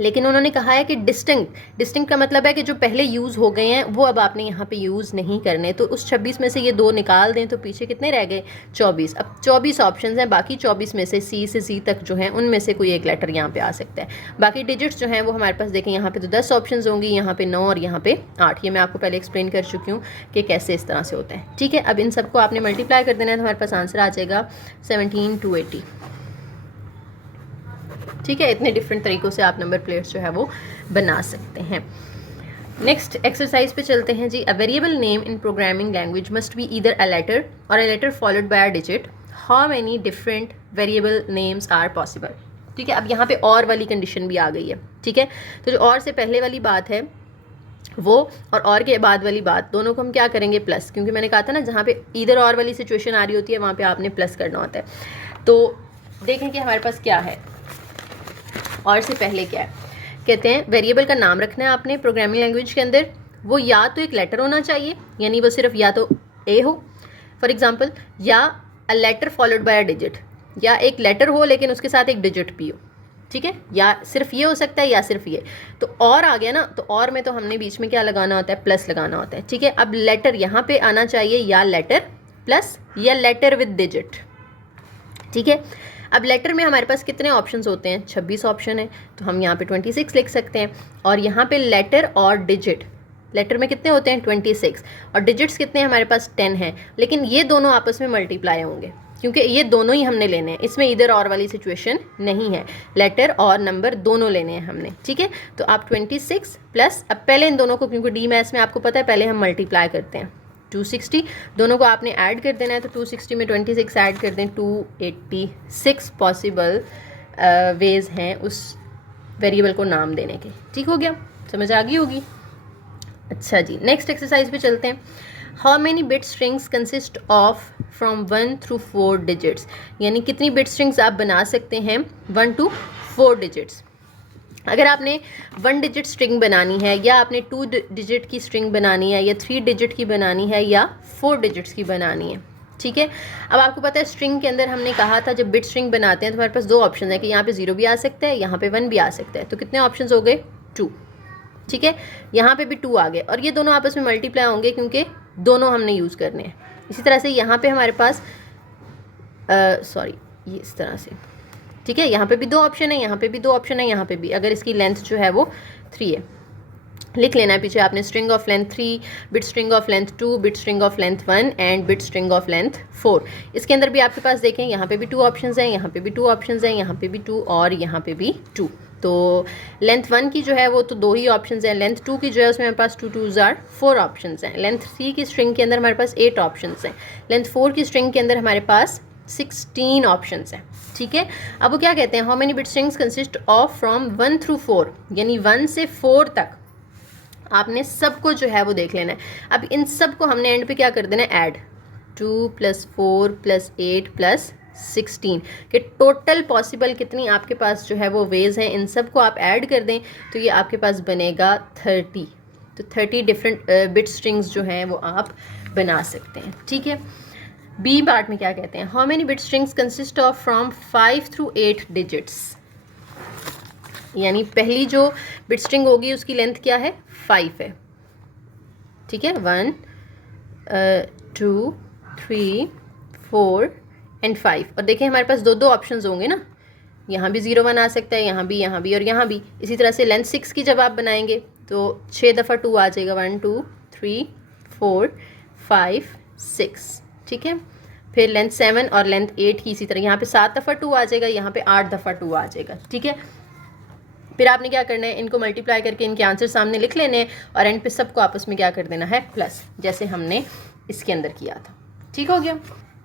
लेकिन उन्होंने कहा है कि डिस्टिंक्ट का मतलब है कि जो पहले यूज़ हो गए हैं वो अब आपने यहाँ पे यूज़ नहीं करने, तो उस 26 में से ये 2 निकाल दें तो पीछे कितने रह गए? 24। अब 24 ऑप्शंस हैं, बाकी 24 में से C से Z तक जो हैं उनमें से कोई एक लेटर यहाँ पे आ सकता है। बाकी डिजिट्स जो हैं वो हमारे पास देखें, यहाँ पे तो 10 ऑप्शंस होंगी, यहाँ पे 9 और यहाँ पे 8। ये मैं आपको पहले एक्सप्लेन कर चुकी हूँ कि कैसे इस तरह से होता है। ठीक है, अब इन सबको आपने मल्टीप्लाई कर देना है तो हमारे पास आंसर आ जाएगा 17280। ठीक है, इतने डिफरेंट तरीक़ों से आप नंबर प्लेट्स जो है वो बना सकते हैं। नेक्स्ट एक्सरसाइज पे चलते हैं जी। A variable name in programming language must be either a letter or a letter followed by a digit. How many different variable names are possible. ठीक है, अब यहाँ पे और वाली कंडीशन भी आ गई है। ठीक है, तो जो और से पहले वाली बात है वो और के बाद वाली बात, दोनों को हम क्या करेंगे? प्लस, क्योंकि मैंने कहा था ना जहाँ पे ईदर और वाली सिचुएशन आ रही होती है वहाँ पे आपने प्लस करना होता है। तो देखें कि हमारे पास क्या है और से पहले क्या है। कहते हैं वेरिएबल का नाम रखना है आपने प्रोग्रामिंग लैंग्वेज के अंदर, वो या तो एक लेटर होना चाहिए, यानी वो सिर्फ या तो ए हो फॉर एग्जांपल, या a letter followed by a digit, या एक लेटर हो लेकिन उसके साथ एक डिजिट भी हो, ठीक है, या सिर्फ ये हो सकता है या सिर्फ ये। तो और आ गया ना, तो और में तो हमने बीच में क्या लगाना होता है, प्लस लगाना होता है, ठीक है। अब लेटर यहाँ पे आना चाहिए या लेटर प्लस या लेटर विद डिजिट, ठीक है। अब लेटर में हमारे पास कितने ऑप्शंस होते हैं, 26 ऑप्शन है, तो हम यहाँ पे 26 लिख सकते हैं। और यहाँ पे लेटर और डिजिट, लेटर में कितने होते हैं 26 और डिजिट्स कितने हैं हमारे पास 10 हैं, लेकिन ये दोनों आपस में मल्टीप्लाई होंगे क्योंकि ये दोनों ही हमने लेने हैं, इसमें इधर और वाली सिचुएशन नहीं है, लेटर और नंबर दोनों लेने हैं हमने, ठीक है। तो आप 26 प्लस, अब पहले इन दोनों को, क्योंकि डी मैथ्स में आपको पता है पहले हम मल्टीप्लाई करते हैं, 260 दोनों को आपने ऐड कर देना है, तो 260 में 26 ऐड कर दें, 286 पॉसिबल वेज हैं उस वेरिएबल को नाम देने के, ठीक हो गया, समझ आ गई होगी। अच्छा जी, नेक्स्ट एक्सरसाइज पे चलते हैं। How many bit strings consist of from 1 through 4 digits, यानी कितनी बिट स्ट्रिंग्स आप बना सकते हैं 1 to 4 डिजिट्स। अगर आपने 1 डिजिट स्ट्रिंग बनानी है, या आपने 2 डिजिट की स्ट्रिंग बनानी है, या 3 डिजिट की बनानी है, या 4 डिजिट्स की बनानी है, ठीक है। अब आपको पता है स्ट्रिंग के अंदर हमने कहा था जब बिट स्ट्रिंग बनाते हैं तो हमारे पास दो ऑप्शन है कि यहाँ पे 0 भी आ सकता है, यहाँ पे 1 भी आ सकता है, तो कितने ऑप्शन हो गए 2, ठीक है। यहाँ पे भी 2 आ गए और ये दोनों आपस में मल्टीप्लाई होंगे क्योंकि दोनों हमने यूज़ करने हैं। इसी तरह से यहाँ पे हमारे पास ये इस तरह से, ठीक है, यहाँ पे भी 2 ऑप्शन है, यहाँ पे भी 2 ऑप्शन है, यहाँ पे भी, अगर इसकी लेंथ जो है वो 3 है, लिख लेना है पीछे आपने, string of length 3, bit string of length 2, bit string of length 1 and bit string of length 4। इसके अंदर भी आपके पास देखें, यहाँ पे भी 2 ऑप्शंस हैं, यहाँ पे भी 2 ऑप्शंस हैं, यहाँ पे भी 2 और यहाँ पे भी 2। तो लेंथ 1 की जो है वो तो 2 ही ऑप्शंस हैं, लेंथ 2 की जो है उसमें हमारे पास 2 2s are 4 ऑप्शंस हैं, लेंथ 3 की स्ट्रिंग के अंदर हमारे पास 8 ऑप्शंस हैं, लेंथ 4 की स्ट्रिंग के अंदर हमारे पास 16 ऑप्शंस हैं, ठीक है। अब वो क्या कहते हैं, how many bit strings consist of from 1 through 4, यानी 1 से 4 तक आपने सबको जो है वो देख लेना है। अब इन सब को हमने एंड पे क्या कर देना है, ऐड 2 + 4 + 8 + 16 कि टोटल पॉसिबल कितनी आपके पास जो है वो वेज हैं, इन सब को आप ऐड कर दें तो ये आपके पास बनेगा 30। तो 30 डिफरेंट बिट स्ट्रिंग्स जो हैं वो आप बना सकते हैं, ठीक है। बी पार्ट में क्या कहते हैं, how many bit strings consist of from 5 through 8 digits, यानी पहली जो बिट स्ट्रिंग होगी उसकी लेंथ क्या है 5 है, ठीक है, 1 2 3 4 एंड 5। और देखें हमारे पास दो ऑप्शंस होंगे ना, यहाँ भी 0 1 आ सकता है, यहाँ भी और यहाँ भी। इसी तरह से लेंथ 6 की जब आप बनाएंगे तो 6 दफ़ा 2 आ जाएगा, 1 2 3 4 5 6, ठीक है। फिर लेंथ 7 और लेंथ 8 की इसी तरह, यहाँ पे 7 दफ़ा 2 आ जाएगा, यहाँ पे 8 दफ़ा 2 आ जाएगा, ठीक है। फिर आपने क्या करना है, इनको मल्टीप्लाई करके इनके आंसर सामने लिख लेने हैं और एंड पे सबको आपस में क्या कर देना है प्लस, जैसे हमने इसके अंदर किया था, ठीक हो गया।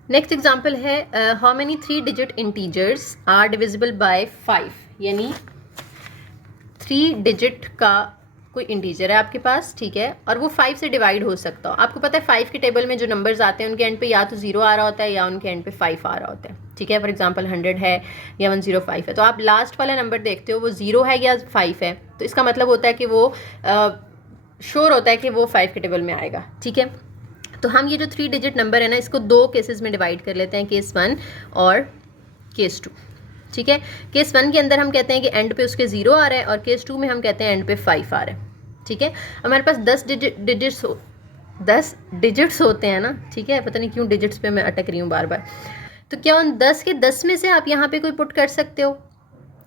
नेक्स्ट एग्जांपल है how many 3 digit integers are divisible by 5, यानी 3 डिजिट का कोई इंटीजर है आपके पास, ठीक है, और वो 5 से डिवाइड हो सकता हो। आपको पता है 5 के टेबल में जो नंबर्स आते हैं उनके एंड पे या तो 0 आ रहा होता है या उनके एंड पे 5 आ रहा होता है, ठीक है। फॉर एग्जांपल 100 है या 105 है, तो आप लास्ट वाला नंबर देखते हो वो 0 है या 5 है, तो इसका मतलब होता है कि वो श्योर होता है कि वो 5 के टेबल में आएगा, ठीक है। तो हम ये जो 3 डिजिट नंबर है ना, इसको 2 केसेस में डिवाइड कर लेते हैं, केस 1 और केस 2, ठीक है। केस 1 के अंदर हम कहते हैं कि एंड पे उसके 0 आ रहा है और केस 2 में हम कहते हैं एंड पे 5 आ रहा है, ठीक है। हमारे पास 10 डिजिट्स होते हैं ना, ठीक है, पता नहीं क्यों डिजिट्स पे मैं अटक रही हूँ बार बार। तो क्या उन 10 के 10 में से आप यहाँ पे कोई पुट कर सकते हो,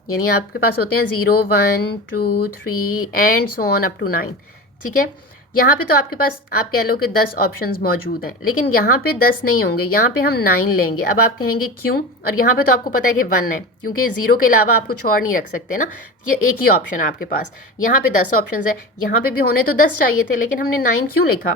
यानी आपके पास होते हैं 0 1 2 3 and so on up to 9, ठीक है। यहाँ पे तो आपके पास आप कह लो कि 10 ऑप्शंस मौजूद हैं, लेकिन यहाँ पे 10 नहीं होंगे, यहाँ पे हम 9 लेंगे। अब आप कहेंगे क्यों, और यहाँ पे तो आपको पता है कि 1 है, क्योंकि 0 के अलावा आप कुछ और नहीं रख सकते ना, ये एक ही ऑप्शन है आपके पास। यहाँ पे 10 ऑप्शंस है, यहाँ पे भी होने तो 10 चाहिए थे, लेकिन हमने 9 क्यों लिखा,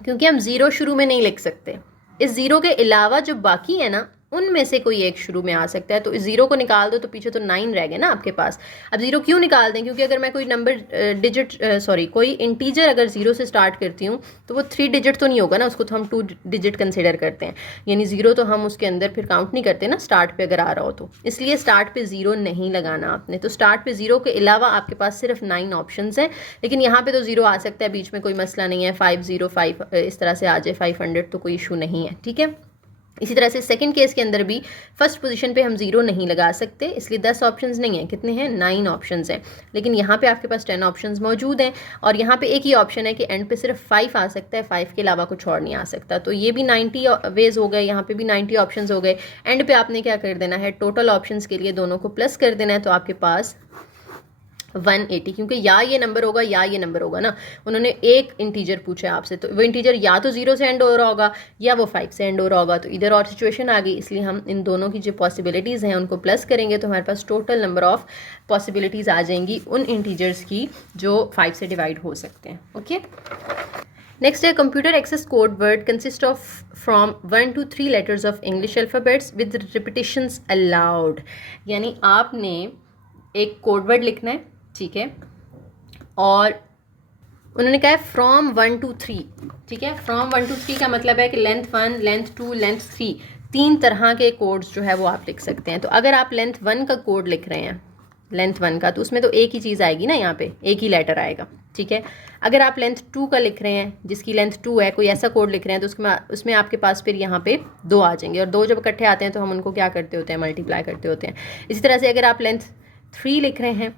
क्योंकि हम 0 शुरू में नहीं लिख सकते। इस 0 के अलावा जो बाकी है ना उनमें से कोई एक शुरू में आ सकता है, तो इस 0 को निकाल दो तो पीछे तो 9 रह गए ना आपके पास। अब 0 क्यों निकाल दें, क्योंकि अगर मैं कोई नंबर कोई इंटीजर अगर 0 से स्टार्ट करती हूँ तो वो 3 डिजिट तो नहीं होगा ना, उसको तो हम 2 डिजिट कंसिडर करते हैं, यानी 0 तो हम उसके अंदर फिर काउंट नहीं करते ना स्टार्ट पे अगर आ रहा हो तो, इसलिए स्टार्ट पे 0 नहीं लगाना आपने। तो स्टार्ट पे 0 के अलावा आपके पास सिर्फ 9 ऑप्शन हैं, लेकिन यहाँ पे तो 0 आ सकता है, बीच में कोई मसला नहीं है, 505 इस तरह से आ जाए 500 तो कोई इशू नहीं है, ठीक है। इसी तरह से सेकंड केस के अंदर भी फर्स्ट पोजीशन पे हम 0 नहीं लगा सकते, इसलिए 10 ऑप्शंस नहीं हैं, कितने हैं 9 ऑप्शंस हैं। लेकिन यहाँ पे आपके पास 10 ऑप्शंस मौजूद हैं और यहाँ पे एक ही ऑप्शन है कि एंड पे सिर्फ 5 आ सकता है, 5 के अलावा कुछ और नहीं आ सकता। तो ये भी 90 वेज हो गए, यहाँ पे भी 90 ऑप्शंस हो गए। एंड पे आपने क्या कर देना है, टोटल ऑप्शंस के लिए दोनों को प्लस कर देना है, तो आपके पास 180, क्योंकि या ये नंबर होगा या ये नंबर होगा ना। उन्होंने एक इंटीजर पूछा है आपसे, तो वो इंटीजर या तो 0 से एंड हो रहा होगा या वो 5 से एंड हो रहा होगा, तो इधर और सिचुएशन आ गई। इसलिए हम इन दोनों की जो पॉसिबिलिटीज़ हैं उनको प्लस करेंगे, तो हमारे पास टोटल नंबर ऑफ पॉसिबिलिटीज़ आ जाएंगी उन इंटीजर्स की जो 5 से डिवाइड हो सकते हैं। ओके, नेक्स्ट है computer access code word consist of from 1 to 3 letters of English alphabets with repetitions allowed. यानी आपने एक कोड वर्ड लिखना है, ठीक है, और उन्होंने कहा है फ्रॉम 1 to 3, ठीक है। फ्रॉम 1 to 3 का मतलब है कि लेंथ 1, लेंथ 2, लेंथ 3, 3 तरह के कोड्स जो है वो आप लिख सकते हैं। तो अगर आप लेंथ 1 का कोड लिख रहे हैं, लेंथ 1 का, तो उसमें तो एक ही चीज़ आएगी ना, यहाँ पे एक ही लेटर आएगा, ठीक है। अगर आप लेंथ 2 का लिख रहे हैं, जिसकी लेंथ 2 है, कोई ऐसा कोड लिख रहे हैं, तो उसमें आपके पास फिर यहाँ पे 2 आ जाएंगे, और 2 जब इकट्ठे आते हैं तो हम उनको क्या करते होते हैं, मल्टीप्लाई करते होते हैं। इसी तरह से अगर आप लेंथ 3 लिख रहे हैं,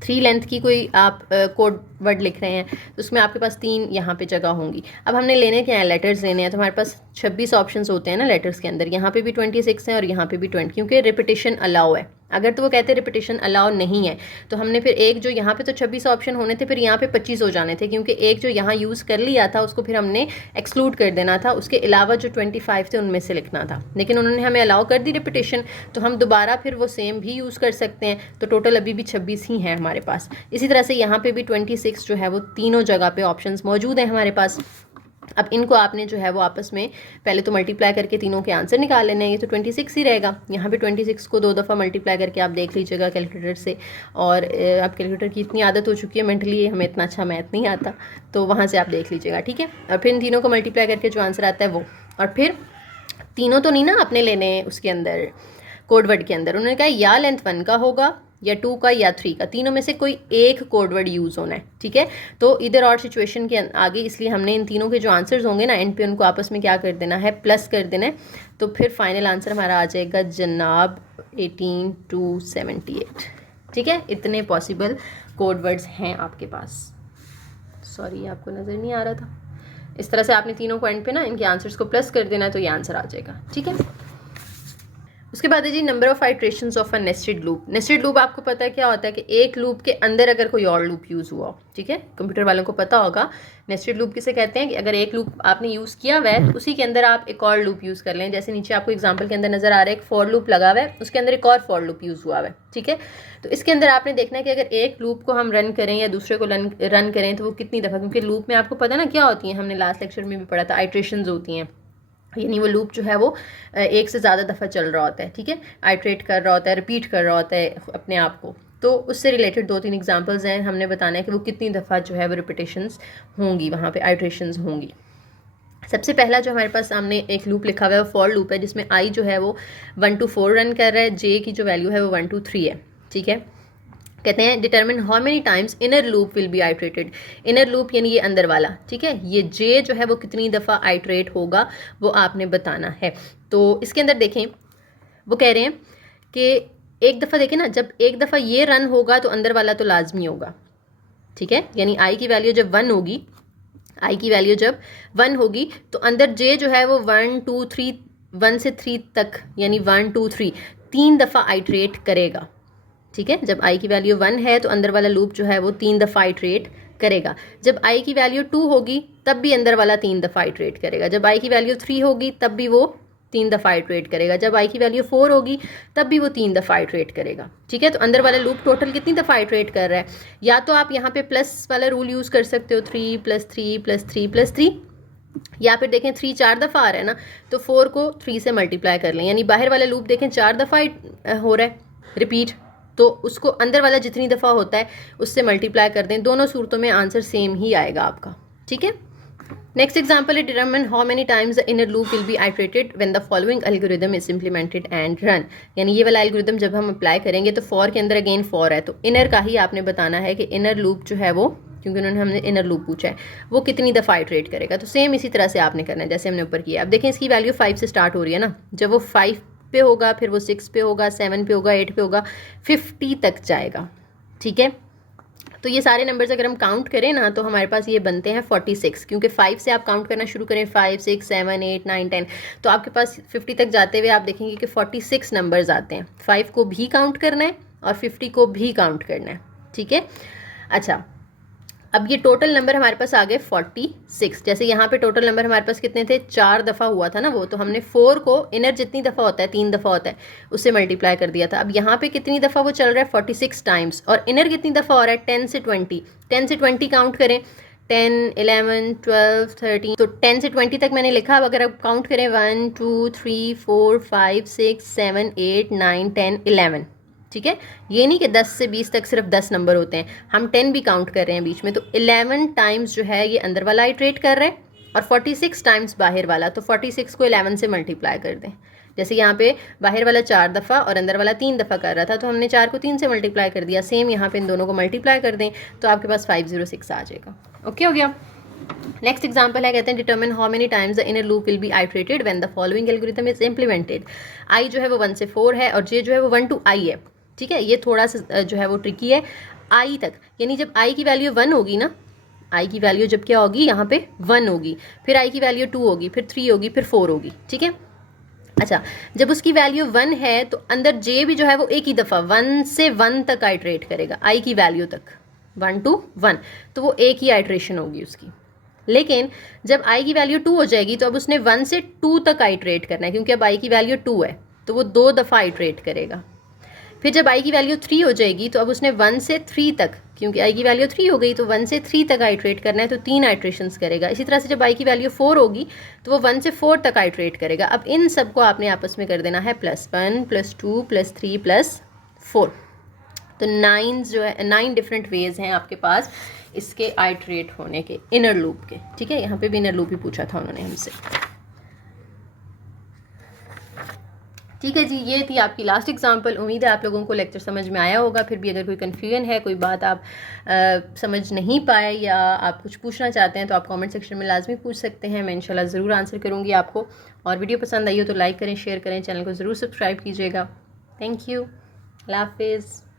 3 लेंथ की कोई आप कोड वर्ड लिख रहे हैं, तो उसमें आपके पास 3 यहाँ पे जगह होंगी। अब हमने लेने क्या है, लेटर्स लेने हैं, तो हमारे पास 26 ऑप्शंस होते हैं ना लेटर्स के अंदर। यहाँ पे भी 26 हैं और यहाँ पे भी 20, क्योंकि रिपीटिशन अलाउ है। अगर तो वो कहते हैं रिपीटिशन अलाउ नहीं है, तो हमने फिर एक जो यहाँ पे तो 26 ऑप्शन होने थे, फिर यहाँ पे 25 हो जाने थे, क्योंकि एक जो यहाँ यूज़ कर लिया था उसको फिर हमने एक्सक्लूड कर देना था, उसके अलावा जो 25 थे उनमें से लिखना था। लेकिन उन्होंने हमें अलाउ कर दी रिपीटिशन, तो हम दोबारा फिर वो सेम भी यूज़ कर सकते हैं। तो टोटल अभी भी 26 ही है हमारे पास। इसी तरह से यहाँ पे भी 26 जो है वो तीनों जगह पे ऑप्शंस मौजूद हैं हमारे पास। अब इनको आपने जो है वो आपस में पहले तो मल्टीप्लाई करके तीनों के आंसर निकाल लेने हैं। ये तो 26 ही रहेगा। यहाँ पे 26 को 2 दफ़ा मल्टीप्लाई करके आप देख लीजिएगा कैलकुलेटर से। और अब कैलकुलेटर की इतनी आदत हो चुकी है मेंटली, हमें इतना अच्छा मैथ नहीं आता, तो वहाँ से आप देख लीजिएगा, ठीक है। और फिर इन तीनों को मल्टीप्लाई करके जो आंसर आता है वो, और फिर तीनों तो नहीं ना आपने लेने उसके अंदर कोडवर्ड के अंदर। उन्होंने कहा या लेंथ 1 का होगा या 2 का या 3 का, तीनों में से कोई एक कोडवर्ड यूज़ होना है, ठीक है। तो इधर और सिचुएशन के आगे, इसलिए हमने इन तीनों के जो आंसर्स होंगे ना एंड पे उनको आपस में क्या कर देना है, प्लस कर देना है। तो फिर फाइनल आंसर हमारा आ जाएगा जनाब 18 to 78, ठीक है। इतने पॉसिबल कोडवर्ड्स हैं आपके पास। सॉरी आपको नज़र नहीं आ रहा था। इस तरह से आपने तीनों को एंड पे ना इनके आंसर्स को प्लस कर देना, तो ये आंसर आ जाएगा, ठीक है। उसके बाद है जी number of iterations of a nested loop. Nested loop आपको पता है क्या होता है कि एक लूप के अंदर अगर कोई और लूप यूज़ हुआ हो, ठीक है। कंप्यूटर वालों को पता होगा नेस्टेड लूप किसे कहते हैं, कि अगर एक लूप आपने यूज़ किया हुआ है तो उसी के अंदर आप एक और लूप यूज़ कर लें। जैसे नीचे आपको एग्जाम्पल के अंदर नज़र आ रहा है एक फॉर लूप लगा हुआ है, उसके अंदर एक और फॉर लूप यूज़ हुआ है, ठीक है। तो इसके अंदर आपने देखना है कि अगर एक लूप को हम रन करें या दूसरे को रन करें तो वो कितनी दफ़ा, क्योंकि लूप में आपको पता ना क्या होती है, हमने लास्ट लेक्चर में भी पढ़ा था, आइट्रेशंस होती हैं, यानी वो लूप जो है वो एक से ज़्यादा दफ़ा चल रहा होता है, ठीक है। आइट्रेट कर रहा होता है, रिपीट कर रहा होता है अपने आप को। तो उससे रिलेटेड 2-3 एग्जांपल्स हैं, हमने बताना है कि वो कितनी दफ़ा जो है वो रिपीटेशंस होंगी, वहाँ पे आइट्रेशंस होंगी। सबसे पहला जो हमारे पास सामने एक लूप लिखा हुआ है वो फॉर लूप है, जिसमें आई जो है वो 1 to 4 रन कर रहा है, जे की जो वैल्यू है वो 1 to 3 है, ठीक है। कहते हैं determine how many times inner loop will be iterated. Inner loop यानी ये अंदर वाला, ठीक है। ये जे जो है वो कितनी दफ़ा आइट्रेट होगा वो आपने बताना है। तो इसके अंदर देखें वो कह रहे हैं कि एक दफ़ा देखें ना, जब एक दफ़ा ये रन होगा तो अंदर वाला तो लाजमी होगा, ठीक है। यानी आई की वैल्यू जब 1 होगी, आई की वैल्यू जब 1 होगी तो अंदर जे जो है वो 1 2 3 1 से 3 तक, यानी 1 2 3 3 दफ़ा आइट्रेट करेगा, ठीक है। जब आई की वैल्यू 1 है तो अंदर वाला लूप जो है वो 3 दफ़ा आइट्रेट करेगा। जब आई की वैल्यू 2 होगी तब भी अंदर वाला 3 दफ़ा आइट्रेट करेगा। जब आई की वैल्यू 3 होगी तब भी वो 3 दफ़ा आइट्रेट करेगा। जब आई की वैल्यू 4 होगी तब भी वो 3 दफ़ा आइट्रेट करेगा, ठीक है। तो अंदर वाला लूप टोटल कितनी दफ़ा आइट्रेट कर रहा है, या तो आप यहाँ पे प्लस वाला रूल यूज़ कर सकते हो, 3 + 3 + 3 + 3, या फिर देखें 3 4 दफ़ा आ रहा है ना, तो 4 को 3 से मल्टीप्लाई कर लें, यानी बाहर वाला लूप देखें 4 दफ़ा हो रहा है रिपीट, तो उसको अंदर वाला जितनी दफ़ा होता है उससे मल्टीप्लाई कर दें। दोनों सूरतों में आंसर सेम ही आएगा आपका, ठीक है। नेक्स्ट एग्जांपल है determine how many times the inner loop will be iterated when the following algorithm is implemented and run. यानी ये वाला एल्गोरिथम जब हम अप्लाई करेंगे तो फॉर के अंदर अगेन फॉर है, तो इनर का ही आपने बताना है कि इनर लूप जो है वो क्योंकि उन्होंने हमने इनर लूप पूछा है, वो कितनी दफ़ा आइट्रेट करेगा। तो सेम इसी तरह से आपने करना है जैसे हमने ऊपर किया। अब देखें इसकी वैल्यू 5 से स्टार्ट हो रही है ना, जब वो 5 पे होगा, फिर वो 6 पे होगा, 7 पे होगा, 8 पे होगा, 50 तक जाएगा। ठीक है, तो ये सारे नंबर्स अगर हम काउंट करें ना तो हमारे पास ये बनते हैं 46, क्योंकि 5 से आप काउंट करना शुरू करें, 5 6 7 8 9 10, तो आपके पास 50 तक जाते हुए आप देखेंगे कि 46 नंबर्स आते हैं। 5 को भी काउंट करना है और 50 को भी काउंट करना है। ठीक है, अच्छा अब ये टोटल नंबर हमारे पास आ गए 46। जैसे यहाँ पे टोटल नंबर हमारे पास कितने थे, 4 दफ़ा हुआ था ना वो, तो हमने 4 को इनर जितनी दफ़ा होता है 3 दफ़ा होता है उससे मल्टीप्लाई कर दिया था। अब यहाँ पे कितनी दफ़ा वो चल रहा है 46 टाइम्स, और इनर कितनी दफ़ा हो रहा है 10 से 20। 10 से 20 काउंट करें, 10 11 12 13, तो 10 से 20 तक मैंने लिखा। अब अगर आप काउंट करें 1 2 3 4 5 6 7 8 9 10 11, ठीक है, ये नहीं कि 10 से 20 तक सिर्फ 10 नंबर होते हैं, हम 10 भी काउंट कर रहे हैं बीच में, तो 11 टाइम्स जो है ये अंदर वाला आइट्रेट कर रहा है और 46 टाइम्स बाहर वाला। तो 46 को 11 से मल्टीप्लाई कर दें। जैसे यहाँ पे बाहर वाला 4 दफ़ा और अंदर वाला 3 दफ़ा कर रहा था, तो हमने 4 को 3 से मल्टीप्लाई कर दिया। सेम यहाँ पे इन दोनों को मल्टीप्लाई कर दें तो आपके पास 506 आ जाएगा। ओके हो गया। नेक्स्ट एग्जाम्पल है, कहते हैं determine how many times the inner loop will be iterated when the following algorithm is implemented. I जो है वो 1 से 4 है और जे जो है वो 1 to i है। ठीक है, ये थोड़ा सा जो है वो ट्रिकी है। आई तक, यानी जब आई की वैल्यू 1 होगी ना, आई की वैल्यू जब क्या होगी यहाँ पे 1 होगी, फिर आई की वैल्यू 2 होगी, फिर 3 होगी, फिर 4 होगी। ठीक है, अच्छा जब उसकी वैल्यू 1 है तो अंदर जे भी जो है वो एक ही दफ़ा 1 से 1 तक आइट्रेट करेगा, आई की वैल्यू तक 1 to 1, तो वो एक ही आइट्रेशन होगी उसकी। लेकिन जब आई की वैल्यू 2 हो जाएगी तो अब उसने 1 से 2 तक आइट्रेट करना है, क्योंकि अब आई की वैल्यू 2 है तो वो 2 दफ़ा आइट्रेट करेगा। फिर जब आई की वैल्यू 3 हो जाएगी तो अब उसने 1 से 3 तक, क्योंकि आई की वैल्यू 3 हो गई तो 1 से 3 तक आइट्रेट करना है, तो 3 आइट्रेशंस करेगा। इसी तरह से जब आई की वैल्यू 4 होगी तो वो 1 से 4 तक आइट्रेट करेगा। अब इन सबको आपने आपस में कर देना है +1 +2 +3 +4, तो 9 जो है 9 डिफरेंट वेज हैं आपके पास इसके आइट्रेट होने के, इनर लूप के। ठीक है, यहाँ पे भी इनर लूप ही पूछा था उन्होंने हमसे। ठीक है जी, ये थी आपकी लास्ट एग्जांपल। उम्मीद है आप लोगों को लेक्चर समझ में आया होगा। फिर भी अगर कोई कन्फ्यूजन है, कोई बात आप समझ नहीं पाए या आप कुछ पूछना चाहते हैं तो आप कमेंट सेक्शन में लाजमी पूछ सकते हैं, मैं इंशाल्लाह ज़रूर आंसर करूँगी आपको। और वीडियो पसंद आई हो तो लाइक करें, शेयर करें, चैनल को ज़रूर सब्सक्राइब कीजिएगा। थैंक यू, अल्लाह हाफिज़।